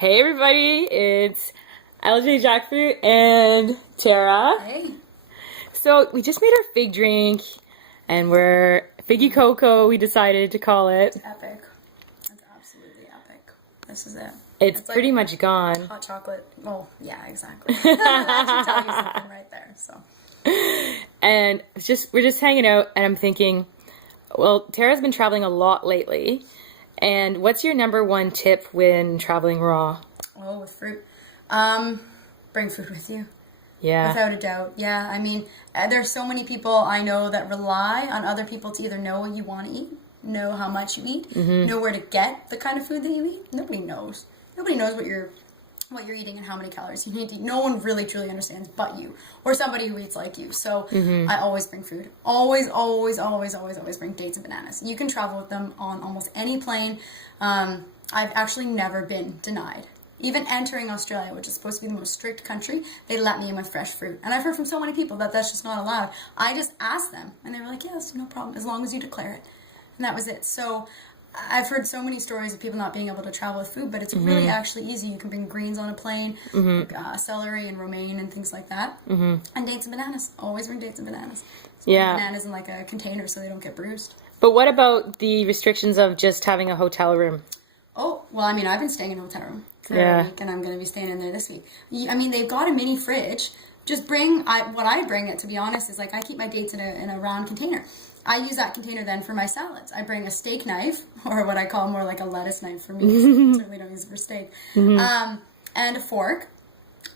Hey everybody, it's LJ Jackfruit and Tarah. Hey. So we just made our fig drink and we're Figgy Cocoa, we decided to call it. It's epic. It's absolutely epic. This is it. It's like pretty much gone. hot chocolate. Oh, yeah, exactly. That should tell you something right there. So. And we're just hanging out and I'm thinking, well, Tara's been traveling a lot lately. And what's your number one tip when traveling raw? Oh, with fruit. Bring food with you. Yeah. Without a doubt. Yeah, I mean, there's so many people I know that rely on other people to either know what you want to eat, know how much you eat, know where to get the kind of food that you eat. Nobody knows. Nobody knows what you're eating and how many calories you need to eat. No one really truly understands but you or somebody who eats like you. So I always bring food. Always bring dates and bananas. You can travel with them on almost any plane. I've actually never been denied. Even entering Australia, which is supposed to be the most strict country, they let me in with fresh fruit. And I've heard from so many people that that's just not allowed. I just asked them, and they were like, yes, no problem, as long as you declare it. And that was it. So I've heard so many stories of people not being able to travel with food, but it's really actually easy. You can bring greens on a plane, like, celery and romaine and things like that. And dates and bananas. Always bring dates and bananas. So bananas in like a container so they don't get bruised. But what about the restrictions of just having a hotel room? Oh, well, I mean, I've been staying in a hotel room for a week, and I'm going to be staying in there this week. I mean, they've got a mini fridge. Just bring, what I bring it, to be honest, is like I keep my dates in a round container. I use that container then for my salads. I bring a steak knife, or what I call more like a lettuce knife for me, because I certainly don't use it for steak, and a fork,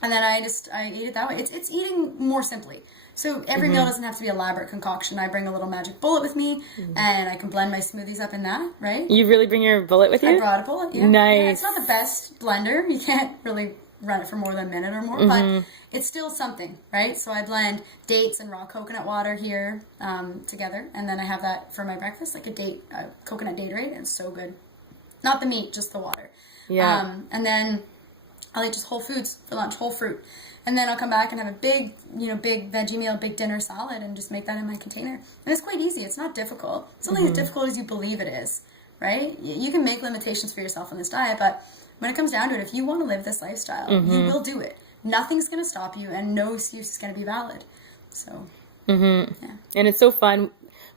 and then I eat it that way. It's eating more simply. So every meal doesn't have to be elaborate concoction. I bring a little magic bullet with me, and I can blend my smoothies up in that, right? You really bring your bullet with you? I brought a bullet, yeah. Nice. Yeah, it's not the best blender. You can't really run it for more than a minute or more, but it's still something, right? So I blend dates and raw coconut water here together, and then I have that for my breakfast, like a coconut Daterade, and it's so good. Not the meat, just the water. Yeah. And then I'll eat just whole foods for lunch, whole fruit. And then I'll come back and have a big veggie meal, big dinner salad, and just make that in my container. And it's quite easy. It's not difficult. It's not as difficult as you believe it is, right? You can make limitations for yourself on this diet, but when it comes down to it, if you want to live this lifestyle, you will do it. Nothing's going to stop you, and no excuse is going to be valid. So, yeah. And it's so fun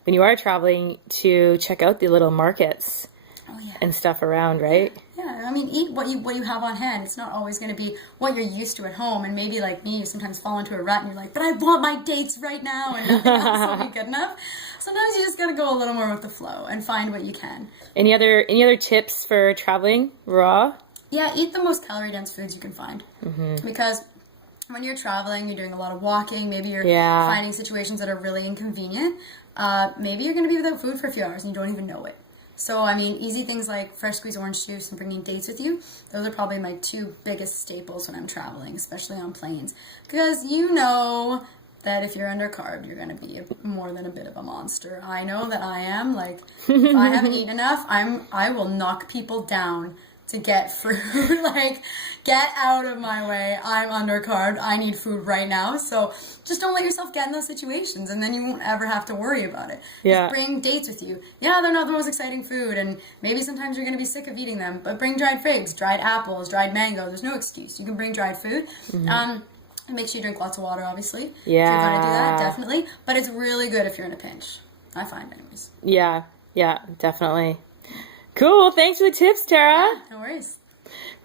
when you are traveling to check out the little markets and stuff around, right? Yeah, I mean, eat what you have on hand. It's not always going to be what you're used to at home. And maybe like me, you sometimes fall into a rut and you're like, but I want my dates right now, and nothing else will be good enough. Sometimes you just got to go a little more with the flow and find what you can. Any other tips for traveling raw? Yeah, eat the most calorie-dense foods you can find. Because when you're traveling, you're doing a lot of walking. Maybe you're finding situations that are really inconvenient. Maybe you're going to be without food for a few hours and you don't even know it. So, I mean, easy things like fresh squeezed orange juice and bringing dates with you, those are probably my two biggest staples when I'm traveling, especially on planes. Because you know that if you're undercarb, you're going to be more than a bit of a monster. I know that I am. Like, if I haven't eaten enough, I will knock people down to get food. Like, get out of my way. I'm undercarb. I need food right now. So just don't let yourself get in those situations, and then you won't ever have to worry about it. Just bring dates with you. Yeah, they're not the most exciting food, and maybe sometimes you're going to be sick of eating them, but bring dried figs, dried apples, dried mango. There's no excuse. You can bring dried food. And make sure you drink lots of water, obviously. Yeah. If you're going to do that, definitely. But it's really good if you're in a pinch. I find, anyways. Yeah, definitely. Cool. Thanks for the tips, Tara. Yeah, no worries.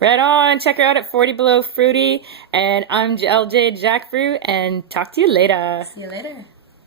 Right on. Check her out at 40 Below Fruity. And I'm LJ Jackfruit, and talk to you later. See you later.